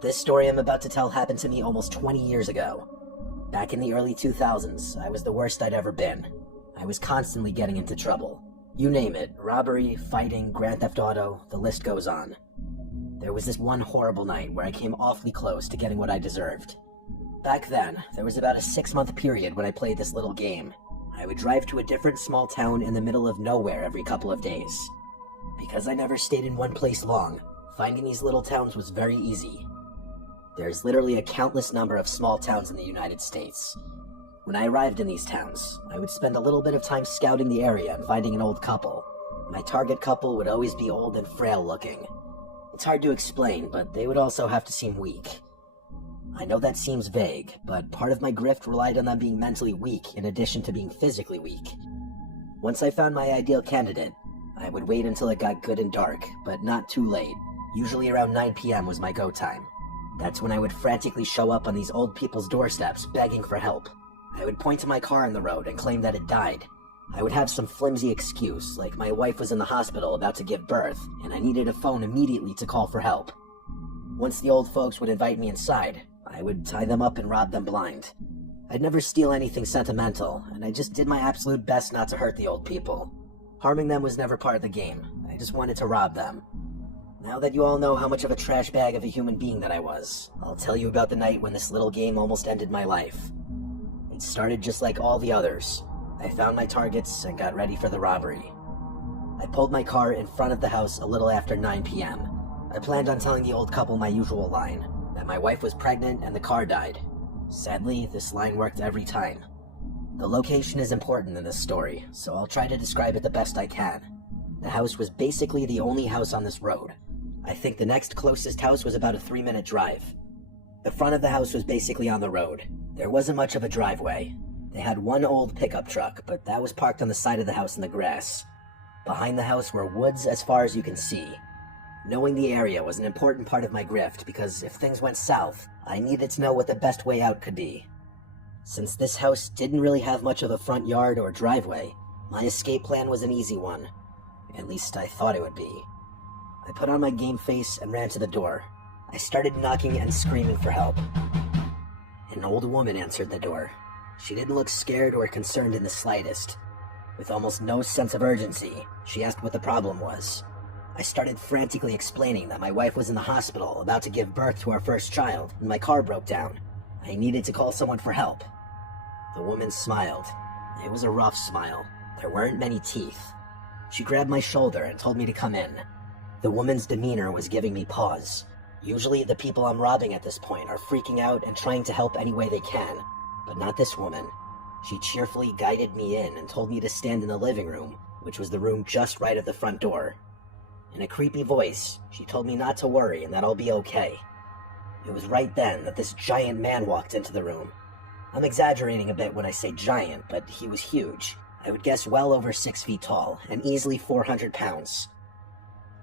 This story I'm about to tell happened to me almost 20 years ago. Back in the early 2000s, I was the worst I'd ever been. I was constantly getting into trouble. You name it, robbery, fighting, Grand Theft Auto, the list goes on. There was this one horrible night where I came awfully close to getting what I deserved. Back then, there was about a 6-month period when I played this little game. I would drive to a different small town in the middle of nowhere every couple of days. Because I never stayed in one place long, finding these little towns was very easy. There's literally a countless number of small towns in the United States. When I arrived in these towns, I would spend a little bit of time scouting the area and finding an old couple. My target couple would always be old and frail looking. It's hard to explain, but they would also have to seem weak. I know that seems vague, but part of my grift relied on them being mentally weak in addition to being physically weak. Once I found my ideal candidate, I would wait until it got good and dark, but not too late. Usually around 9 p.m. was my go time. That's when I would frantically show up on these old people's doorsteps begging for help. I would point to my car on the road and claim that it died. I would have some flimsy excuse, like my wife was in the hospital about to give birth, and I needed a phone immediately to call for help. Once the old folks would invite me inside, I would tie them up and rob them blind. I'd never steal anything sentimental, and I just did my absolute best not to hurt the old people. Harming them was never part of the game. I just wanted to rob them. Now that you all know how much of a trash bag of a human being that I was, I'll tell you about the night when this little game almost ended my life. It started just like all the others. I found my targets and got ready for the robbery. I pulled my car in front of the house a little after 9 p.m. I planned on telling the old couple my usual line, that my wife was pregnant and the car died. Sadly, this line worked every time. The location is important in this story, so I'll try to describe it the best I can. The house was basically the only house on this road. I think the next closest house was about a 3-minute drive. The front of the house was basically on the road. There wasn't much of a driveway. They had one old pickup truck, but that was parked on the side of the house in the grass. Behind the house were woods as far as you can see. Knowing the area was an important part of my grift because if things went south, I needed to know what the best way out could be. Since this house didn't really have much of a front yard or driveway, my escape plan was an easy one. At least I thought it would be. I put on my game face and ran to the door. I started knocking and screaming for help. An old woman answered the door. She didn't look scared or concerned in the slightest. With almost no sense of urgency, she asked what the problem was. I started frantically explaining that my wife was in the hospital about to give birth to our first child and my car broke down. I needed to call someone for help. The woman smiled. It was a rough smile. There weren't many teeth. She grabbed my shoulder and told me to come in. The woman's demeanor was giving me pause. Usually the people I'm robbing at this point are freaking out and trying to help any way they can, but not this woman. She cheerfully guided me in and told me to stand in the living room, which was the room just right of the front door. In a creepy voice, she told me not to worry and that I'll be okay. It was right then that this giant man walked into the room. I'm exaggerating a bit when I say giant, but he was huge. I would guess well over 6 feet tall and easily 400 pounds.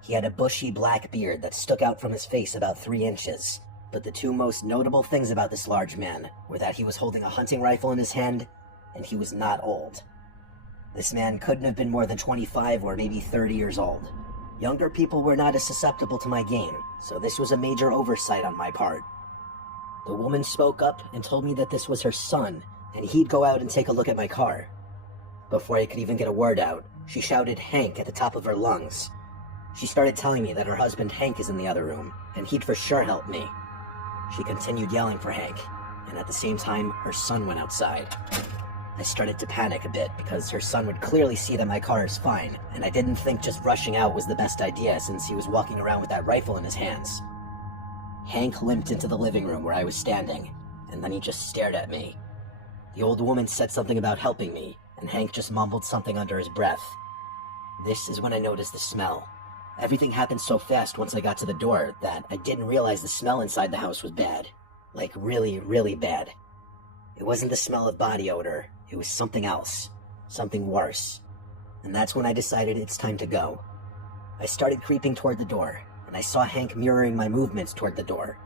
He had a bushy black beard that stuck out from his face about 3 inches, but the two most notable things about this large man were that he was holding a hunting rifle in his hand, and he was not old. This man couldn't have been more than 25 or maybe 30 years old. Younger people were not as susceptible to my game, so this was a major oversight on my part. The woman spoke up and told me that this was her son, and he'd go out and take a look at my car. Before I could even get a word out, she shouted Hank at the top of her lungs. She started telling me that her husband Hank is in the other room, and he'd for sure help me. She continued yelling for Hank, and at the same time, her son went outside. I started to panic a bit because her son would clearly see that my car is fine, and I didn't think just rushing out was the best idea since he was walking around with that rifle in his hands. Hank limped into the living room where I was standing, and then he just stared at me. The old woman said something about helping me, and Hank just mumbled something under his breath. This is when I noticed the smell. Everything happened so fast once I got to the door that I didn't realize the smell inside the house was bad. Like really, really bad. It wasn't the smell of body odor, it was something else. Something worse. And that's when I decided it's time to go. I started creeping toward the door, and I saw Hank mirroring my movements toward the door.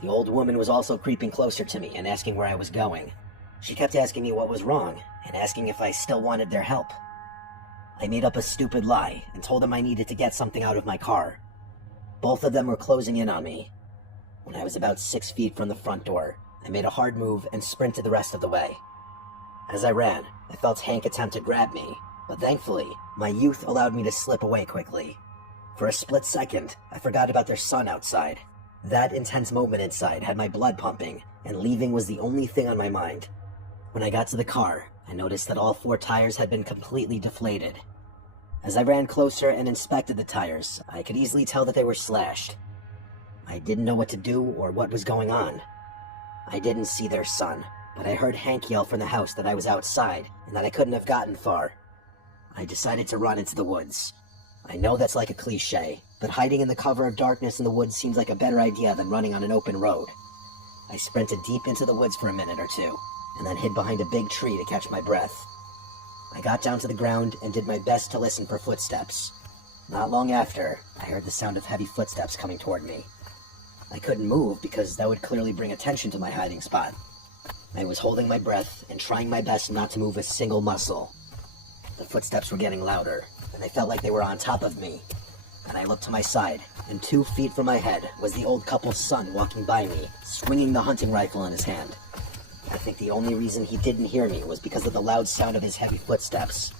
The old woman was also creeping closer to me and asking where I was going. She kept asking me what was wrong, and asking if I still wanted their help. I made up a stupid lie and told them I needed to get something out of my car. Both of them were closing in on me. When I was about 6 feet from the front door, I made a hard move and sprinted the rest of the way. As I ran, I felt Hank attempt to grab me, but thankfully, my youth allowed me to slip away quickly. For a split second, I forgot about their son outside. That intense moment inside had my blood pumping, and leaving was the only thing on my mind. When I got to the car, I noticed that all 4 tires had been completely deflated. As I ran closer and inspected the tires, I could easily tell that they were slashed. I didn't know what to do or what was going on. I didn't see their son, but I heard Hank yell from the house that I was outside and that I couldn't have gotten far. I decided to run into the woods. I know that's like a cliche, but hiding in the cover of darkness in the woods seems like a better idea than running on an open road. I sprinted deep into the woods for a minute or two, and then hid behind a big tree to catch my breath. I got down to the ground and did my best to listen for footsteps. Not long after, I heard the sound of heavy footsteps coming toward me. I couldn't move because that would clearly bring attention to my hiding spot. I was holding my breath and trying my best not to move a single muscle. The footsteps were getting louder, and I felt like they were on top of me. And I looked to my side, and 2 feet from my head was the old couple's son walking by me, swinging the hunting rifle in his hand. I think the only reason he didn't hear me was because of the loud sound of his heavy footsteps.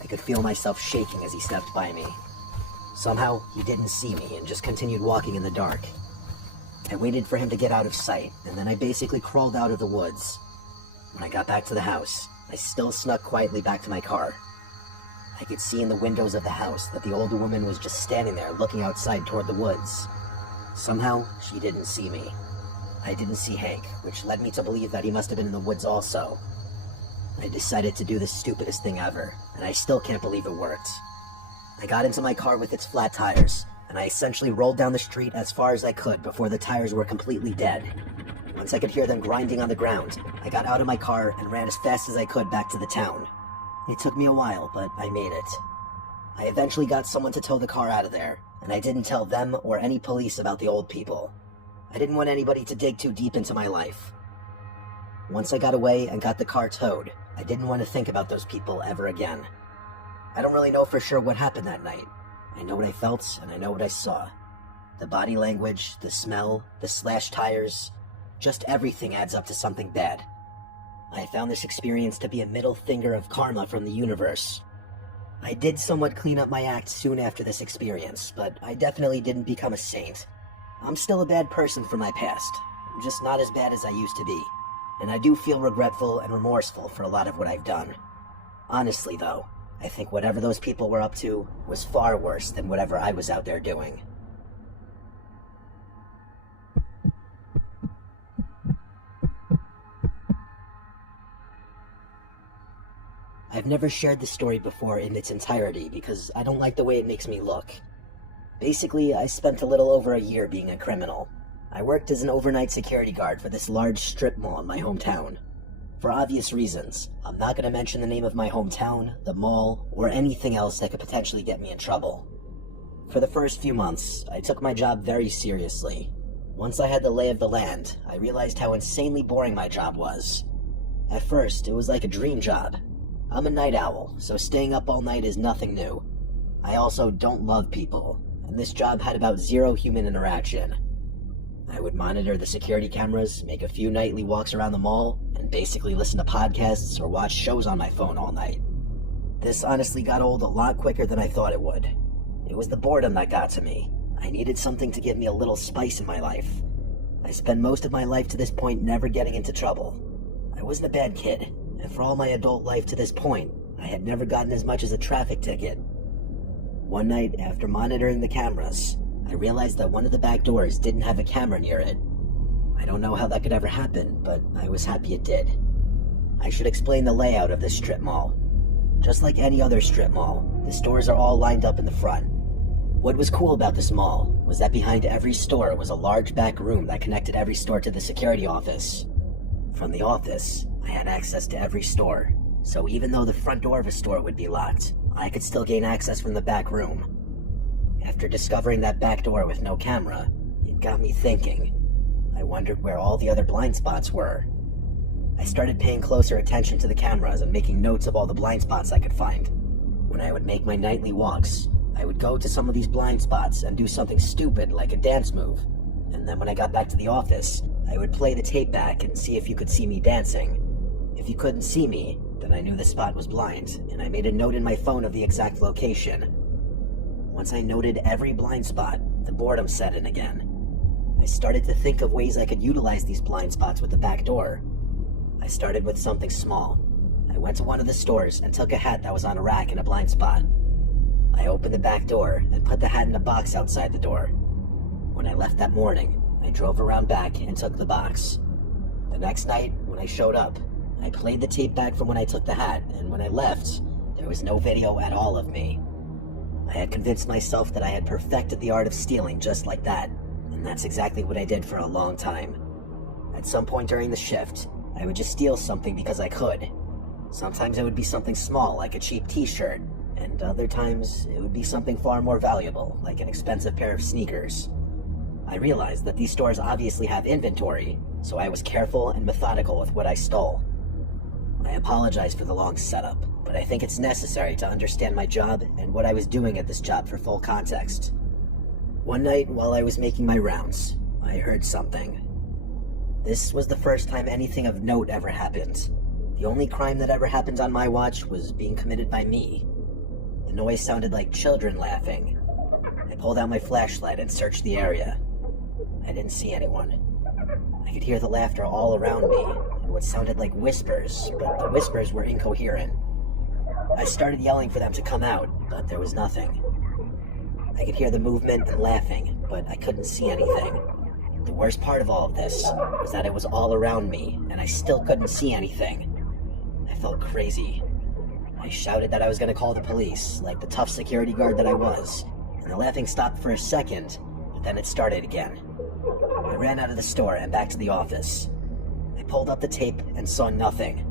I could feel myself shaking as he stepped by me. Somehow, he didn't see me and just continued walking in the dark. I waited for him to get out of sight, and then I basically crawled out of the woods. When I got back to the house, I still snuck quietly back to my car. I could see in the windows of the house that the older woman was just standing there looking outside toward the woods. Somehow, she didn't see me. I didn't see Hank, which led me to believe that he must have been in the woods also. I decided to do the stupidest thing ever, and I still can't believe it worked. I got into my car with its flat tires, and I essentially rolled down the street as far as I could before the tires were completely dead. Once I could hear them grinding on the ground, I got out of my car and ran as fast as I could back to the town. It took me a while, but I made it. I eventually got someone to tow the car out of there, and I didn't tell them or any police about the old people. I didn't want anybody to dig too deep into my life. Once I got away and got the car towed, I didn't want to think about those people ever again. I don't really know for sure what happened that night. I know what I felt, and I know what I saw. The body language, the smell, the slashed tires, just everything adds up to something bad. I found this experience to be a middle finger of karma from the universe. I did somewhat clean up my act soon after this experience, but I definitely didn't become a saint. I'm still a bad person from my past. I'm just not as bad as I used to be. And I do feel regretful and remorseful for a lot of what I've done. Honestly, though, I think whatever those people were up to was far worse than whatever I was out there doing. I've never shared this story before in its entirety because I don't like the way it makes me look. Basically, I spent a little over a year being a criminal. I worked as an overnight security guard for this large strip mall in my hometown. For obvious reasons, I'm not going to mention the name of my hometown, the mall, or anything else that could potentially get me in trouble. For the first few months, I took my job very seriously. Once I had the lay of the land, I realized how insanely boring my job was. At first, it was like a dream job. I'm a night owl, so staying up all night is nothing new. I also don't love people, and this job had about 0 human interaction. I would monitor the security cameras, make a few nightly walks around the mall, and basically listen to podcasts or watch shows on my phone all night. This honestly got old a lot quicker than I thought it would. It was the boredom that got to me. I needed something to give me a little spice in my life. I spent most of my life to this point never getting into trouble. I wasn't a bad kid, and for all my adult life to this point, I had never gotten as much as a traffic ticket. One night, after monitoring the cameras, I realized that one of the back doors didn't have a camera near it. I don't know how that could ever happen, but I was happy it did. I should explain the layout of this strip mall. Just like any other strip mall, the stores are all lined up in the front. What was cool about this mall was that behind every store was a large back room that connected every store to the security office. From the office, I had access to every store, so even though the front door of a store would be locked, I could still gain access from the back room. After discovering that back door with no camera, it got me thinking. I wondered where all the other blind spots were. I started paying closer attention to the cameras and making notes of all the blind spots I could find. When I would make my nightly walks, I would go to some of these blind spots and do something stupid like a dance move, and and then when I got back to the office, I would play the tape back and see if you could see me dancing. If you couldn't see me, then I knew the spot was blind, and I made a note in my phone of the exact location. Once I noted every blind spot, the boredom set in again. I started to think of ways I could utilize these blind spots with the back door. I started with something small. I went to one of the stores and took a hat that was on a rack in a blind spot. I opened the back door and put the hat in a box outside the door. When I left that morning, I drove around back and took the box. The next night, when I showed up, I played the tape back from when I took the hat, and when I left, there was no video at all of me. I had convinced myself that I had perfected the art of stealing just like that, and that's exactly what I did for a long time. At some point during the shift, I would just steal something because I could. Sometimes it would be something small, like a cheap t-shirt, and other times it would be something far more valuable, like an expensive pair of sneakers. I realized that these stores obviously have inventory, so I was careful and methodical with what I stole. I apologize for the long setup, but I think it's necessary to understand my job and what I was doing at this job for full context. One night, while I was making my rounds, I heard something. This was the first time anything of note ever happened. The only crime that ever happened on my watch was being committed by me. The noise sounded like children laughing. I pulled out my flashlight and searched the area. I didn't see anyone. I could hear the laughter all around me, and what sounded like whispers, but the whispers were incoherent. I started yelling for them to come out, but there was nothing. I could hear the movement and laughing, but I couldn't see anything. The worst part of all of this was that it was all around me, and I still couldn't see anything. I felt crazy. I shouted that I was going to call the police, like the tough security guard that I was, and the laughing stopped for a second, but then it started again. I ran out of the store and back to the office. I pulled up the tape and saw nothing.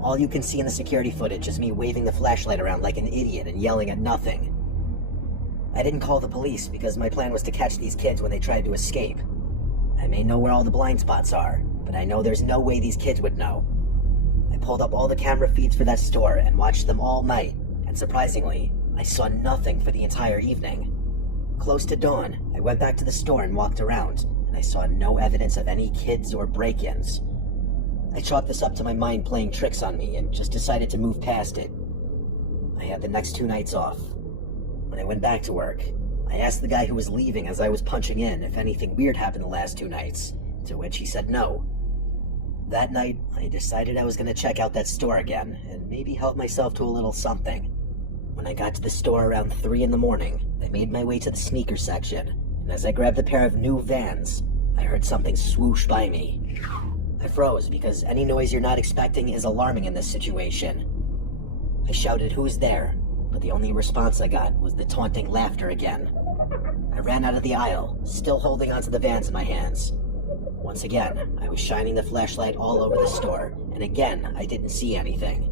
All you can see in the security footage is me waving the flashlight around like an idiot and yelling at nothing. I didn't call the police because my plan was to catch these kids when they tried to escape. I may know where all the blind spots are, but I know there's no way these kids would know. I pulled up all the camera feeds for that store and watched them all night, and surprisingly, I saw nothing for the entire evening. Close to dawn, I went back to the store and walked around, and I saw no evidence of any kids or break-ins. I chalked this up to my mind playing tricks on me and just decided to move past it. I had the next 2 nights off. When I went back to work, I asked the guy who was leaving as I was punching in if anything weird happened the last 2 nights, to which he said no. That night, I decided I was going to check out that store again, and maybe help myself to a little something. When I got to the store around 3 in the morning, I made my way to the sneaker section, and as I grabbed a pair of new Vans, I heard something swoosh by me. I froze because any noise you're not expecting is alarming in this situation. I shouted, "Who's there?" but the only response I got was the taunting laughter again. I ran out of the aisle, still holding onto the Vans in my hands. Once again, I was shining the flashlight all over the store, and again, I didn't see anything.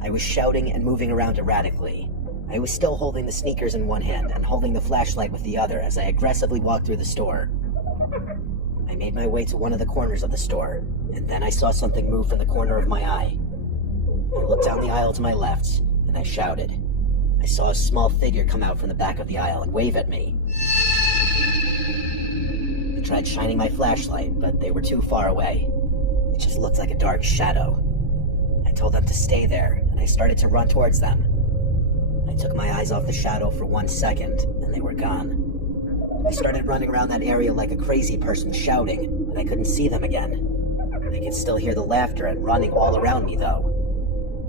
I was shouting and moving around erratically. I was still holding the sneakers in one hand and holding the flashlight with the other as I aggressively walked through the store. I made my way to one of the corners of the store, and then I saw something move from the corner of my eye. I looked down the aisle to my left, and I shouted. I saw a small figure come out from the back of the aisle and wave at me. I tried shining my flashlight, but they were too far away. It just looked like a dark shadow. I told them to stay there, and I started to run towards them. I took my eyes off the shadow for 1 second, and they were gone. I started running around that area like a crazy person shouting, and I couldn't see them again. I could still hear the laughter and running all around me, though.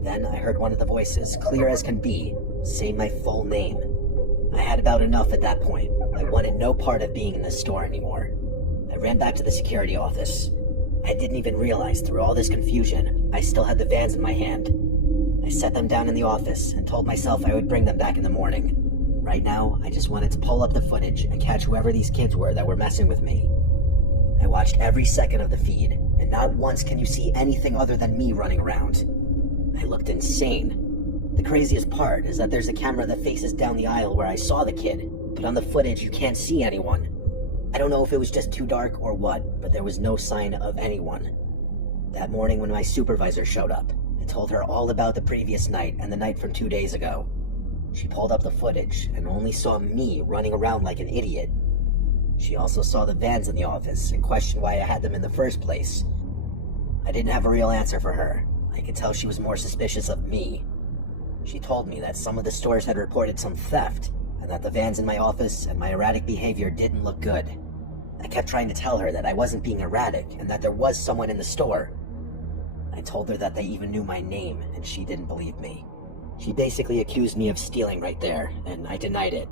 Then I heard one of the voices, clear as can be, say my full name. I had about enough at that point. I wanted no part of being in this store anymore. I ran back to the security office. I didn't even realize through all this confusion, I still had the Vans in my hand. I set them down in the office and told myself I would bring them back in the morning. Right now, I just wanted to pull up the footage and catch whoever these kids were that were messing with me. I watched every second of the feed, and not once can you see anything other than me running around. I looked insane. The craziest part is that there's a camera that faces down the aisle where I saw the kid, but on the footage you can't see anyone. I don't know if it was just too dark or what, but there was no sign of anyone. That morning when my supervisor showed up, I told her all about the previous night and the night from 2 days ago. She pulled up the footage and only saw me running around like an idiot. She also saw the vans in the office and questioned why I had them in the first place. I didn't have a real answer for her. I could tell she was more suspicious of me. She told me that some of the stores had reported some theft, and that the vans in my office and my erratic behavior didn't look good. I kept trying to tell her that I wasn't being erratic and that there was someone in the store. I told her that they even knew my name, and she didn't believe me. She basically accused me of stealing right there, and I denied it.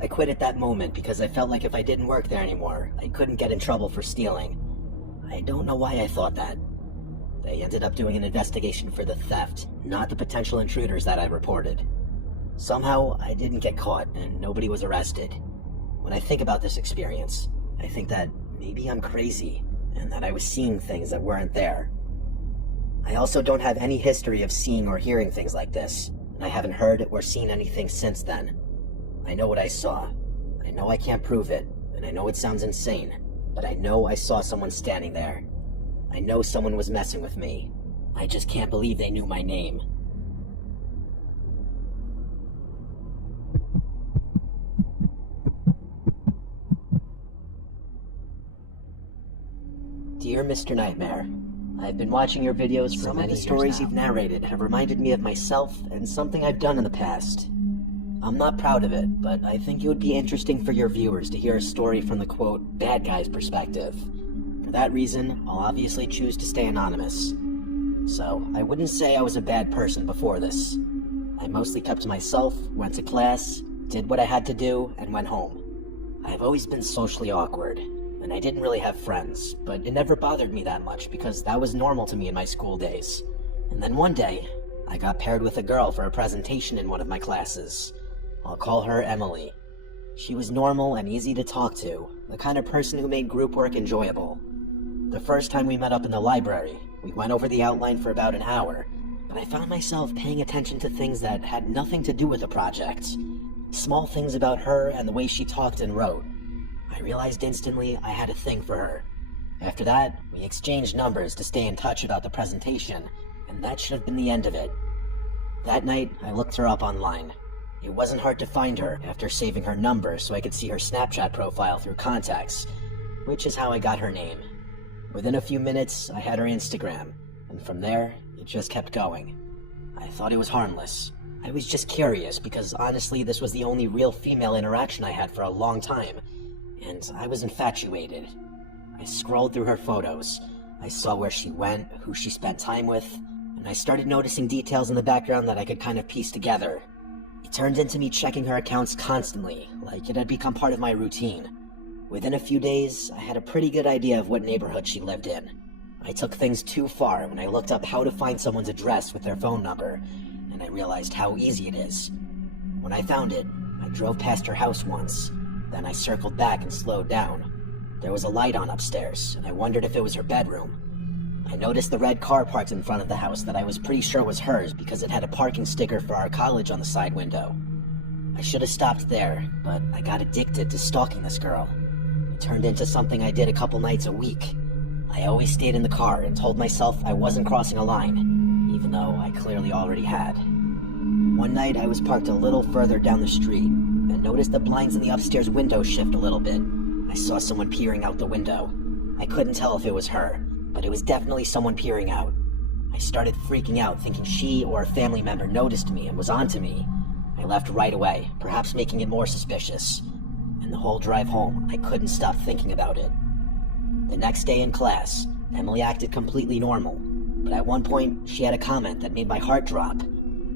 I quit at that moment because I felt like if I didn't work there anymore, I couldn't get in trouble for stealing. I don't know why I thought that. They ended up doing an investigation for the theft, not the potential intruders that I reported. Somehow, I didn't get caught, and nobody was arrested. When I think about this experience, I think that maybe I'm crazy, and that I was seeing things that weren't there. I also don't have any history of seeing or hearing things like this, and I haven't heard or seen anything since then. I know what I saw. I know I can't prove it, and I know it sounds insane, but I know I saw someone standing there. I know someone was messing with me. I just can't believe they knew my name. Dear Mr. Nightmare, I've been watching your videos for many years now. Some of the stories you've narrated have reminded me of myself and something I've done in the past. I'm not proud of it, but I think it would be interesting for your viewers to hear a story from the quote, bad guy's perspective. For that reason, I'll obviously choose to stay anonymous. So, I wouldn't say I was a bad person before this. I mostly kept to myself, went to class, did what I had to do, and went home. I've always been socially awkward, and I didn't really have friends, but it never bothered me that much because that was normal to me in my school days. And then one day, I got paired with a girl for a presentation in one of my classes. I'll call her Emily. She was normal and easy to talk to, the kind of person who made group work enjoyable. The first time we met up in the library, we went over the outline for about an hour, but I found myself paying attention to things that had nothing to do with the project. Small things about her and the way she talked and wrote. I realized instantly I had a thing for her. After that, we exchanged numbers to stay in touch about the presentation, and that should have been the end of it. That night, I looked her up online. It wasn't hard to find her after saving her number so I could see her Snapchat profile through contacts, which is how I got her name. Within a few minutes, I had her Instagram, and from there, it just kept going. I thought it was harmless. I was just curious because honestly, this was the only real female interaction I had for a long time, and I was infatuated. I scrolled through her photos. I saw where she went, who she spent time with, and I started noticing details in the background that I could kind of piece together. It turned into me checking her accounts constantly, like it had become part of my routine. Within a few days, I had a pretty good idea of what neighborhood she lived in. I took things too far when I looked up how to find someone's address with their phone number, and I realized how easy it is. When I found it, I drove past her house once. Then I circled back and slowed down. There was a light on upstairs, and I wondered if it was her bedroom. I noticed the red car parked in front of the house that I was pretty sure was hers because it had a parking sticker for our college on the side window. I should have stopped there, but I got addicted to stalking this girl. It turned into something I did a couple nights a week. I always stayed in the car and told myself I wasn't crossing a line, even though I clearly already had. One night I was parked a little further down the street, and noticed the blinds in the upstairs window shift a little bit. I saw someone peering out the window. I couldn't tell if it was her, but it was definitely someone peering out. I started freaking out, thinking she or a family member noticed me and was onto me. I left right away, perhaps making it more suspicious. And the whole drive home, I couldn't stop thinking about it. The next day in class, Emily acted completely normal, but at one point, she had a comment that made my heart drop.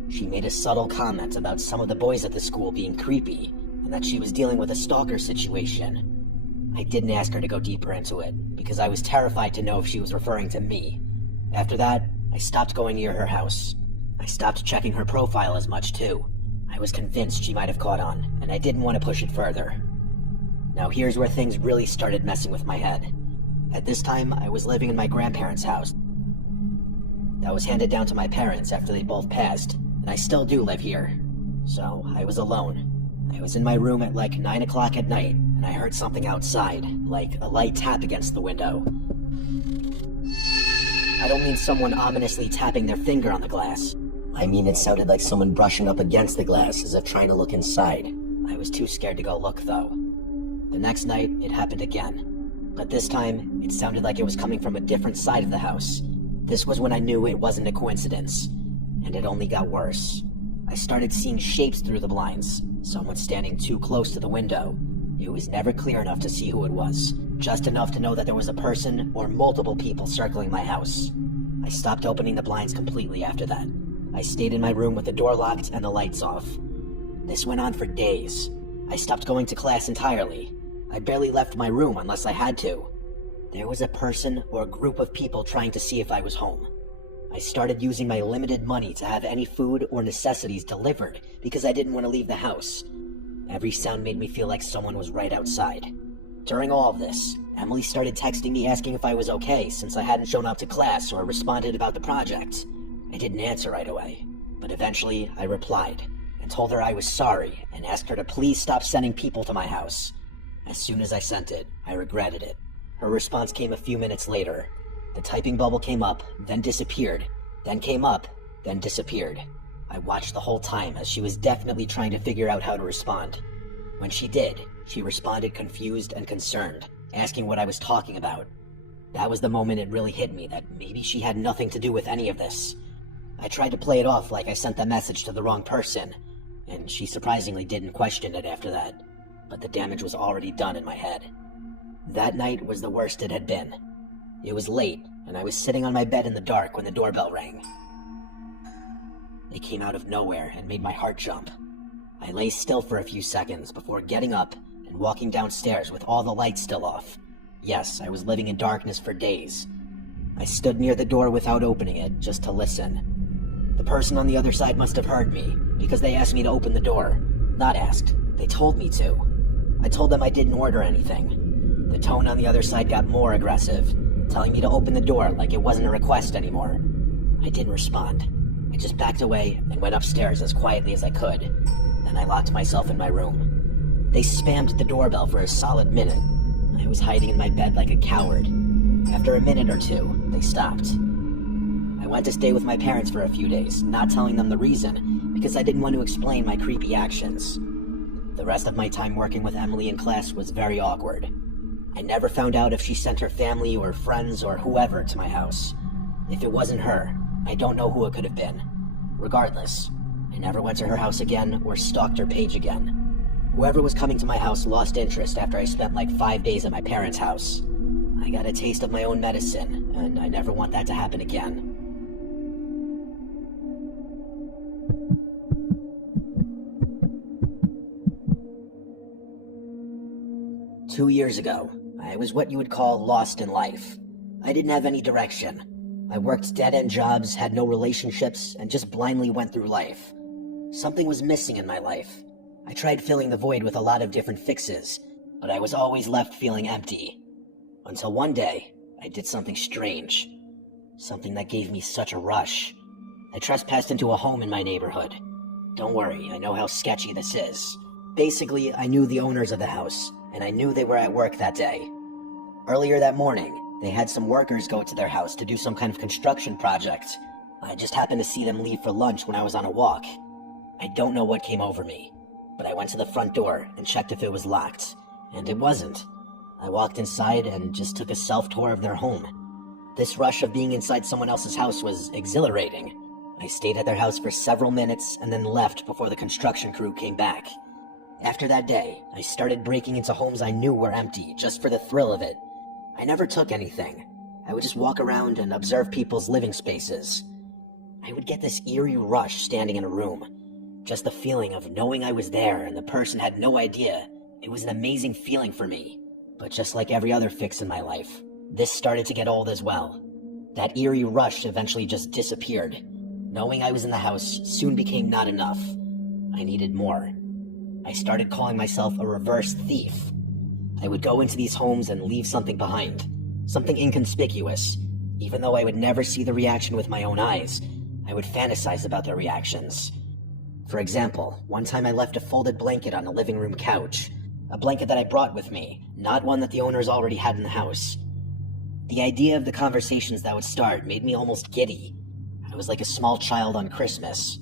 She made a subtle comment about some of the boys at the school being creepy, and that she was dealing with a stalker situation. I didn't ask her to go deeper into it, because I was terrified to know if she was referring to me. After that, I stopped going near her house. I stopped checking her profile as much too. I was convinced she might have caught on, and I didn't want to push it further. Now here's where things really started messing with my head. At this time, I was living in my grandparents' house. That was handed down to my parents after they both passed, and I still do live here. So, I was alone. I was in my room at like 9 o'clock at night, and I heard something outside, like a light tap against the window. I don't mean someone ominously tapping their finger on the glass. I mean it sounded like someone brushing up against the glass as if trying to look inside. I was too scared to go look, though. The next night, it happened again. But this time, it sounded like it was coming from a different side of the house. This was when I knew it wasn't a coincidence. And it only got worse. I started seeing shapes through the blinds, someone standing too close to the window. It was never clear enough to see who it was, just enough to know that there was a person or multiple people circling my house. I stopped opening the blinds completely after that. I stayed in my room with the door locked and the lights off. This went on for days. I stopped going to class entirely. I barely left my room unless I had to. There was a person or a group of people trying to see if I was home. I started using my limited money to have any food or necessities delivered because I didn't want to leave the house. Every sound made me feel like someone was right outside. During all of this, Emily started texting me asking if I was okay since I hadn't shown up to class or responded about the project. I didn't answer right away, but eventually I replied and told her I was sorry and asked her to please stop sending people to my house. As soon as I sent it, I regretted it. Her response came a few minutes later. The typing bubble came up, then disappeared, then came up, then disappeared. I watched the whole time as she was definitely trying to figure out how to respond. When she did, she responded confused and concerned, asking what I was talking about. That was the moment it really hit me that maybe she had nothing to do with any of this. I tried to play it off like I sent the message to the wrong person, and she surprisingly didn't question it after that, but the damage was already done in my head. That night was the worst it had been. It was late, and I was sitting on my bed in the dark when the doorbell rang. It came out of nowhere and made my heart jump. I lay still for a few seconds before getting up and walking downstairs with all the lights still off. Yes, I was living in darkness for days. I stood near the door without opening it, just to listen. The person on the other side must have heard me, because they asked me to open the door. Not asked, they told me to. I told them I didn't order anything. The tone on the other side got more aggressive, telling me to open the door like it wasn't a request anymore. I didn't respond. I just backed away and went upstairs as quietly as I could. Then I locked myself in my room. They spammed the doorbell for a solid minute. I was hiding in my bed like a coward. After a minute or two, they stopped. I went to stay with my parents for a few days, not telling them the reason, because I didn't want to explain my creepy actions. The rest of my time working with Emily in class was very awkward. I never found out if she sent her family or friends or whoever to my house. If it wasn't her, I don't know who it could have been. Regardless, I never went to her house again or stalked her page again. Whoever was coming to my house lost interest after I spent like 5 days at my parents' house. I got a taste of my own medicine, and I never want that to happen again. Two years ago, I was what you would call lost in life. I didn't have any direction. I worked dead-end jobs, had no relationships, and just blindly went through life. Something was missing in my life. I tried filling the void with a lot of different fixes, but I was always left feeling empty. Until one day, I did something strange. Something that gave me such a rush. I trespassed into a home in my neighborhood. Don't worry, I know how sketchy this is. Basically, I knew the owners of the house, and I knew they were at work that day. Earlier that morning, they had some workers go to their house to do some kind of construction project. I just happened to see them leave for lunch when I was on a walk. I don't know what came over me, but I went to the front door and checked if it was locked, and it wasn't. I walked inside and just took a self-tour of their home. This rush of being inside someone else's house was exhilarating. I stayed at their house for several minutes and then left before the construction crew came back. After that day, I started breaking into homes I knew were empty, just for the thrill of it. I never took anything. I would just walk around and observe people's living spaces. I would get this eerie rush standing in a room. Just the feeling of knowing I was there and the person had no idea. It was an amazing feeling for me. But just like every other fix in my life, this started to get old as well. That eerie rush eventually just disappeared. Knowing I was in the house soon became not enough. I needed more. I started calling myself a reverse thief. I would go into these homes and leave something behind. Something inconspicuous. Even though I would never see the reaction with my own eyes, I would fantasize about their reactions. For example, one time I left a folded blanket on the living room couch. A blanket that I brought with me, not one that the owners already had in the house. The idea of the conversations that would start made me almost giddy. I was like a small child on Christmas.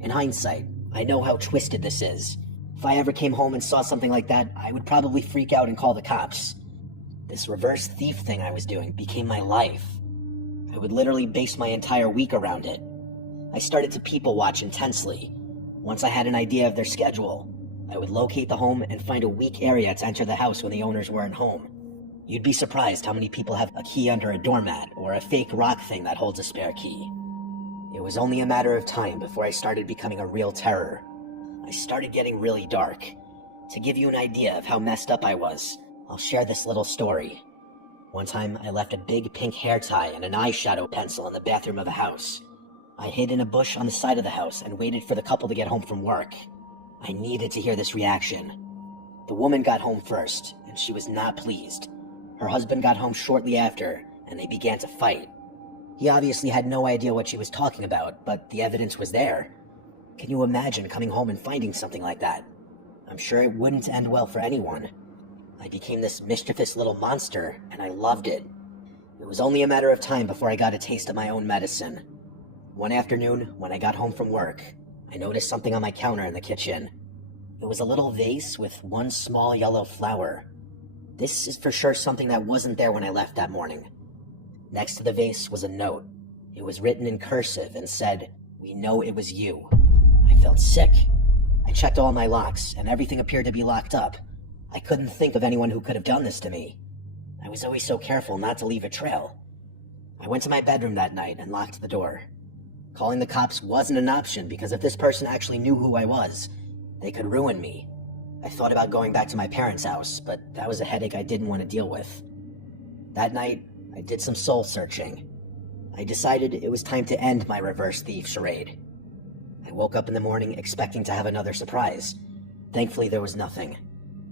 In hindsight, I know how twisted this is, If I ever came home and saw something like that, I would probably freak out and call the cops. This reverse thief thing I was doing became my life. I would literally base my entire week around it. I started to people watch intensely. Once I had an idea of their schedule, I would locate the home and find a weak area to enter the house when the owners weren't home. You'd be surprised how many people have a key under a doormat or a fake rock thing that holds a spare key. It was only a matter of time before I started becoming a real terror. I started getting really dark. To give you an idea of how messed up I was, I'll share this little story. One time, I left a big pink hair tie and an eyeshadow pencil in the bathroom of a house. I hid in a bush on the side of the house and waited for the couple to get home from work. I needed to hear this reaction. The woman got home first, and she was not pleased. Her husband got home shortly after, and they began to fight. He obviously had no idea what she was talking about, but the evidence was there. Can you imagine coming home and finding something like that? I'm sure it wouldn't end well for anyone. I became this mischievous little monster, and I loved it. It was only a matter of time before I got a taste of my own medicine. One afternoon, when I got home from work, I noticed something on my counter in the kitchen. It was a little vase with one small yellow flower. This is for sure something that wasn't there when I left that morning. Next to the vase was a note. It was written in cursive and said, "We know it was you." I felt sick. I checked all my locks, and everything appeared to be locked up. I couldn't think of anyone who could have done this to me. I was always so careful not to leave a trail. I went to my bedroom that night and locked the door. Calling the cops wasn't an option because if this person actually knew who I was, they could ruin me. I thought about going back to my parents' house, but that was a headache I didn't want to deal with. That night, I did some soul searching. I decided it was time to end my reverse thief charade. I woke up in the morning expecting to have another surprise. Thankfully, there was nothing.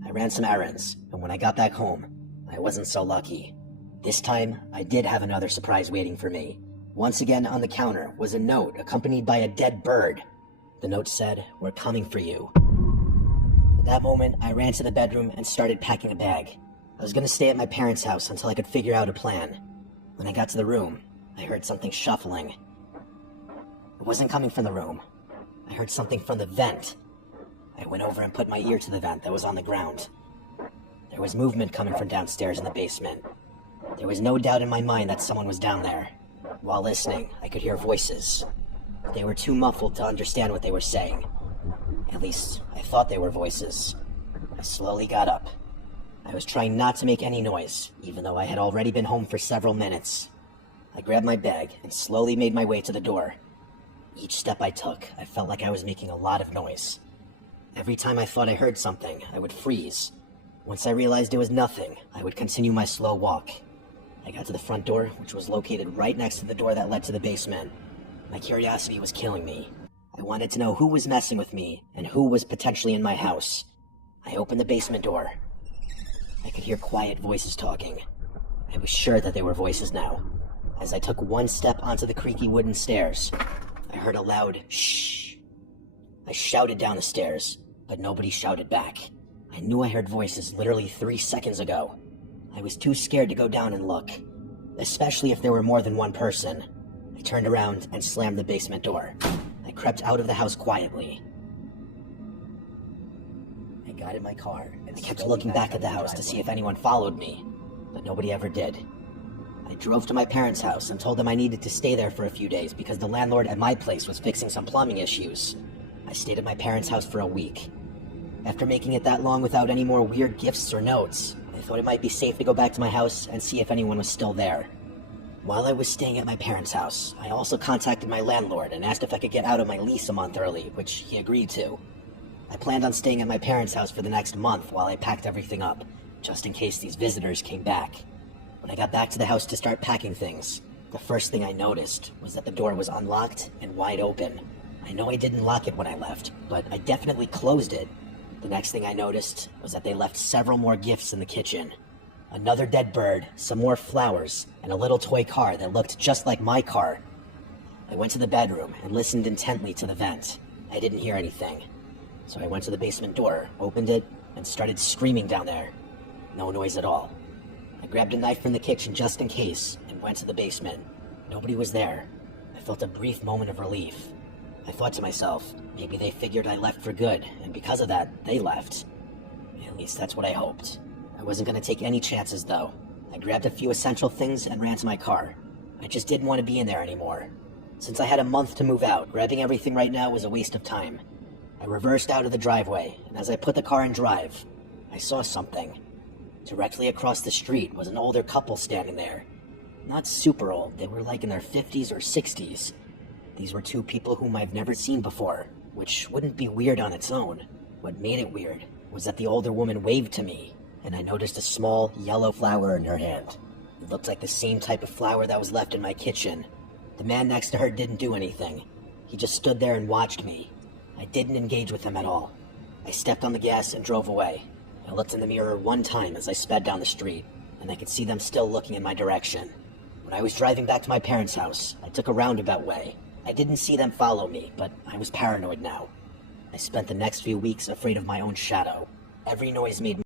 I ran some errands, and when I got back home, I wasn't so lucky. This time, I did have another surprise waiting for me. Once again on the counter was a note accompanied by a dead bird. The note said, "We're coming for you." At that moment, I ran to the bedroom and started packing a bag. I was going to stay at my parents' house until I could figure out a plan. When I got to the room, I heard something shuffling. It wasn't coming from the room. I heard something from the vent. I went over and put my ear to the vent that was on the ground. There was movement coming from downstairs in the basement. There was no doubt in my mind that someone was down there. While listening, I could hear voices. They were too muffled to understand what they were saying. At least, I thought they were voices. I slowly got up. I was trying not to make any noise, even though I had already been home for several minutes. I grabbed my bag and slowly made my way to the door. Each step I took, I felt like I was making a lot of noise. Every time I thought I heard something, I would freeze. Once I realized it was nothing, I would continue my slow walk. I got to the front door, which was located right next to the door that led to the basement. My curiosity was killing me. I wanted to know who was messing with me and who was potentially in my house. I opened the basement door. I could hear quiet voices talking. I was sure that they were voices now. As I took one step onto the creaky wooden stairs, I heard a loud shh. I shouted down the stairs, but nobody shouted back. I knew I heard voices literally 3 seconds ago. I was too scared to go down and look, especially if there were more than one person. I turned around and slammed the basement door. I crept out of the house quietly. I got in my car and kept looking back at the house to see if anyone followed me, but nobody ever did. I drove to my parents' house and told them I needed to stay there for a few days because the landlord at my place was fixing some plumbing issues. I stayed at my parents' house for a week. After making it that long without any more weird gifts or notes, I thought it might be safe to go back to my house and see if anyone was still there. While I was staying at my parents' house, I also contacted my landlord and asked if I could get out of my lease a month early, which he agreed to. I planned on staying at my parents' house for the next month while I packed everything up, just in case these visitors came back. When I got back to the house to start packing things, the first thing I noticed was that the door was unlocked and wide open. I know I didn't lock it when I left, but I definitely closed it. The next thing I noticed was that they left several more gifts in the kitchen. Another dead bird, some more flowers, and a little toy car that looked just like my car. I went to the bedroom and listened intently to the vent. I didn't hear anything. So I went to the basement door, opened it, and started screaming down there. No noise at all. I grabbed a knife from the kitchen just in case, and went to the basement. Nobody was there. I felt a brief moment of relief. I thought to myself, maybe they figured I left for good, and because of that, they left. At least that's what I hoped. I wasn't going to take any chances, though. I grabbed a few essential things and ran to my car. I just didn't want to be in there anymore. Since I had a month to move out, grabbing everything right now was a waste of time. I reversed out of the driveway, and as I put the car in drive, I saw something. Directly across the street was an older couple standing there. Not super old, they were like in their 50s or 60s. These were two people whom I've never seen before, which wouldn't be weird on its own. What made it weird was that the older woman waved to me, and I noticed a small, yellow flower in her hand. It looked like the same type of flower that was left in my kitchen. The man next to her didn't do anything. He just stood there and watched me. I didn't engage with him at all. I stepped on the gas and drove away. I looked in the mirror one time as I sped down the street, and I could see them still looking in my direction. When I was driving back to my parents' house, I took a roundabout way. I didn't see them follow me, but I was paranoid now. I spent the next few weeks afraid of my own shadow. Every noise made